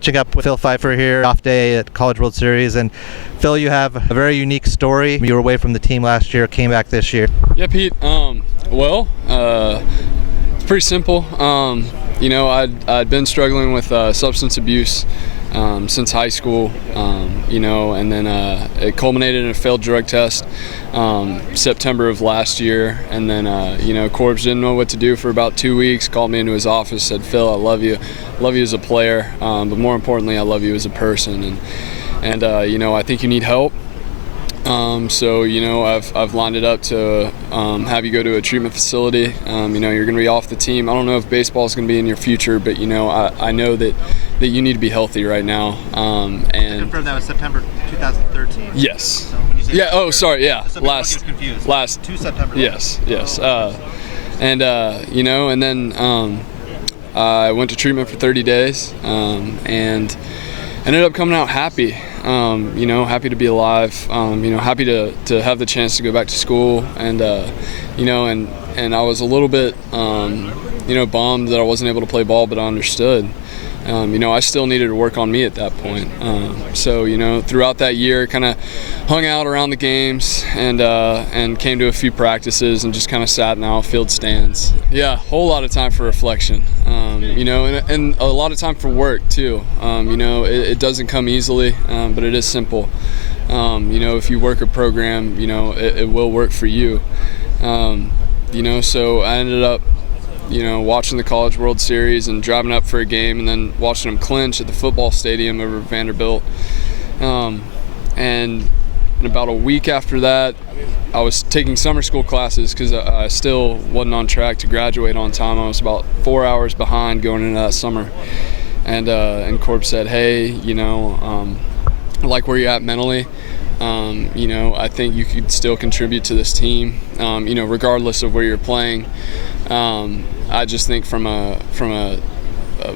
Catching up with Phil Pfeifer here, off day at College World Series. And Phil, you have a very unique story. You were away from the team last year, came back this year. Yeah, Pete. It's pretty simple. I'd been struggling with substance abuse since high school, and then it culminated in a failed drug test September of last year. And then, Corbs didn't know what to do for about 2 weeks, called me into his office, said, Phil, I love you as a player, but more importantly, I love you as a person. And I think you need help. I've lined it up to have you go to a treatment facility. You're going to be off the team. I don't know if baseball is going to be in your future, but I know that you need to be healthy right now. And confirm that was September 2013. Yes. So when you say yeah. Oh, sorry. Yeah. So last 2 September. Yes. And then I went to treatment for 30 days and ended up coming out happy. Happy to be alive, happy to have the chance to go back to school, and I was a little bit, bummed that I wasn't able to play ball, but I understood. I still needed to work on me at that point. Throughout that year, kind of hung out around the games and came to a few practices and just kind of sat in outfield stands. Yeah, a whole lot of time for reflection, and a lot of time for work too. It doesn't come easily, but it is simple. If you work a program, it will work for you. So I ended up watching the College World Series and driving up for a game and then watching them clinch at the football stadium over Vanderbilt. And about a week after that, I was taking summer school classes because I still wasn't on track to graduate on time. I was about 4 hours behind going into that summer. And Corb said, hey, I like where you're at mentally. I think you could still contribute to this team, regardless of where you're playing. I just think from a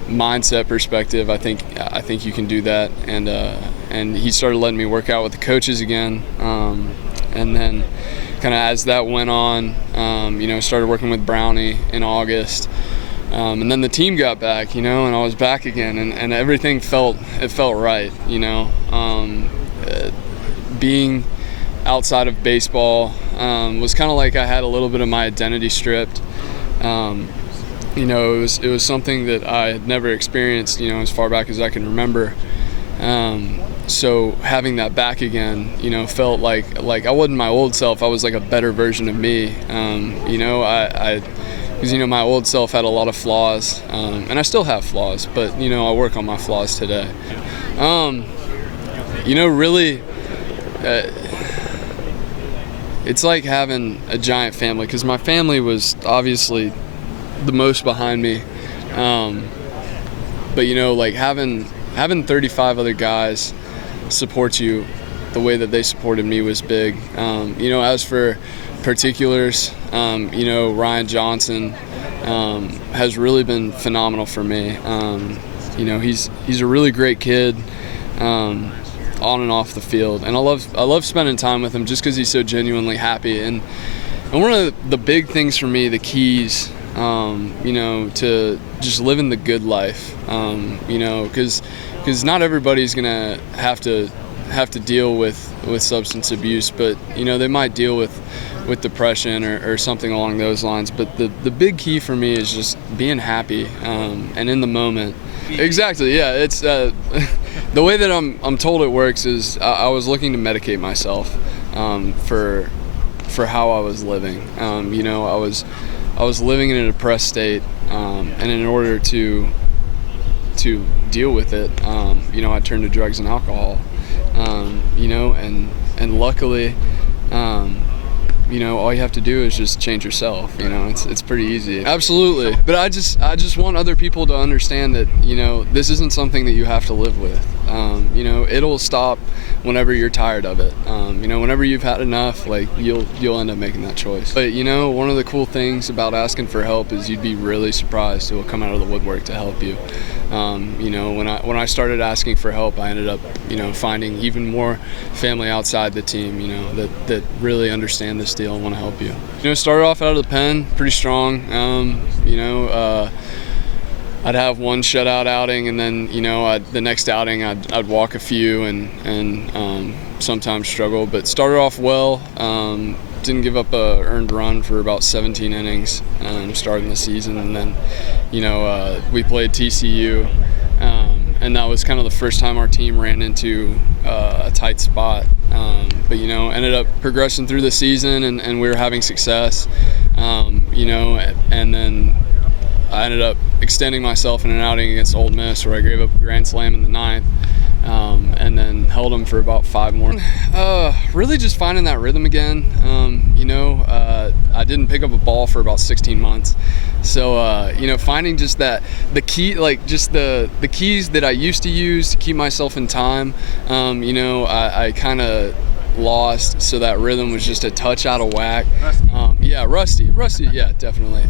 mindset perspective, I think you can do that. And he started letting me work out with the coaches again. And then kind of as that went on, started working with Brownie in August. And then the team got back, and I was back again, and everything felt right, being outside of baseball was kind of like I had a little bit of my identity stripped. It was something that I had never experienced, as far back as I can remember. So having that back again, felt like I wasn't my old self. I was like a better version of me. Because my old self had a lot of flaws, and I still have flaws, but I work on my flaws today. Really, it's like having a giant family, because my family was obviously the most behind me, but having 35 other guys support you the way that they supported me was big. As for particulars, Ryan Johnson has really been phenomenal for me. He's a really great kid, on and off the field, and I love spending time with him just because he's so genuinely happy. And one of the big things for me, the keys, to just living the good life, because not everybody's gonna have to deal with substance abuse, but they might deal with depression or something along those lines. But the big key for me is just being happy, and in the moment. Exactly, yeah. It's the way that I'm told it works is I was looking to medicate myself for how I was living. I was living in a depressed state, and in order to deal with it, I turned to drugs and alcohol, and luckily, all you have to do is just change yourself. It's pretty easy. Absolutely. But I just want other people to understand that, this isn't something that you have to live with. It'll stop whenever you're tired of it. Whenever you've had enough, you'll end up making that choice. But one of the cool things about asking for help is you'd be really surprised who will come out of the woodwork to help you. When I started asking for help, I ended up, finding even more family outside the team, that really understand this deal and want to help you. Started off out of the pen pretty strong. I'd have one shutout outing, and then the next outing I'd walk a few and sometimes struggle. But started off well. Didn't give up a earned run for about 17 innings starting the season, and then we played TCU, and that was kind of the first time our team ran into a tight spot. But ended up progressing through the season, and we were having success. And then I ended up extending myself in an outing against Ole Miss where I gave up a grand slam in the 9th, and then held them for about 5 more. Really just finding that rhythm again. I didn't pick up a ball for about 16 months. So, finding just the keys that I used to use to keep myself in time, I kind of lost, so that rhythm was just a touch out of whack. Rusty, yeah, definitely.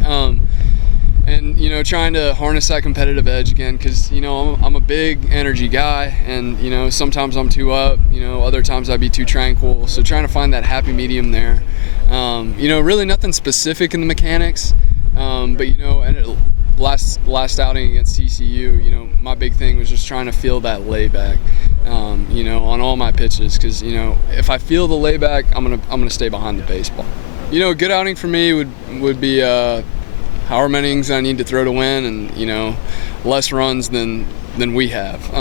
And trying to harness that competitive edge again, because I'm a big energy guy, and sometimes I'm too up, other times I'd be too tranquil, so trying to find that happy medium there. Really nothing specific in the mechanics, but and last outing against TCU, my big thing was just trying to feel that layback, on all my pitches, because if I feel the layback, I'm gonna stay behind the baseball. A good outing for me would be however many innings I need to throw to win, and less runs than we have.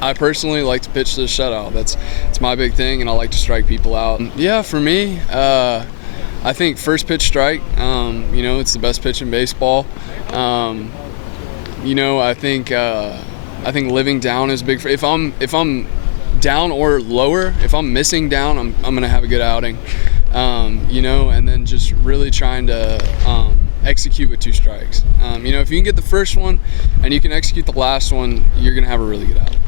I personally like to pitch the shutout. It's my big thing, and I like to strike people out. Yeah, for me, I think first pitch strike. It's the best pitch in baseball. I think living down is big. If I'm down or lower, if I'm missing down, I'm gonna have a good outing. And then just really trying to execute with 2 strikes. If you can get the first one and you can execute the last one, you're gonna have a really good outing.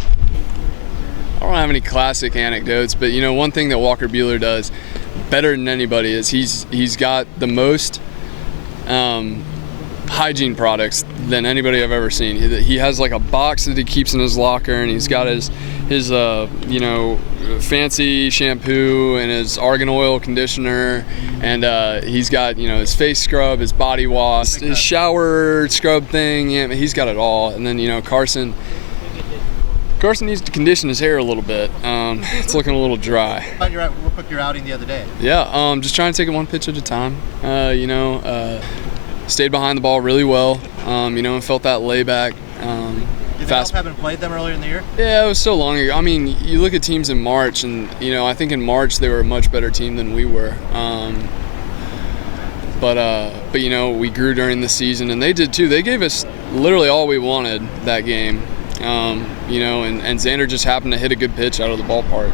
I don't have any classic anecdotes, but one thing that Walker Buehler does better than anybody is he's got the most hygiene products than anybody I've ever seen. He has like a box that he keeps in his locker, and he's got his fancy shampoo and his argan oil conditioner, and he's got his face scrub, his body wash, his shower scrub thing. Yeah, he's got it all. And then Carson needs to condition his hair a little bit. It's looking a little dry. What about your outing the other day? Yeah, just trying to take it one pitch at a time. Stayed behind the ball really well, and felt that layback. Did they haven't played them earlier in the year? Yeah, it was so long ago. I mean, you look at teams in March, and I think in March they were a much better team than we were. But we grew during the season, and they did too. They gave us literally all we wanted that game. And Xander just happened to hit a good pitch out of the ballpark.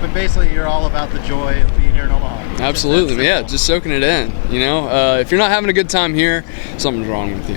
But basically, you're all about the joy of being here in Omaha. Absolutely, yeah, just soaking it in. If you're not having a good time here, something's wrong with you.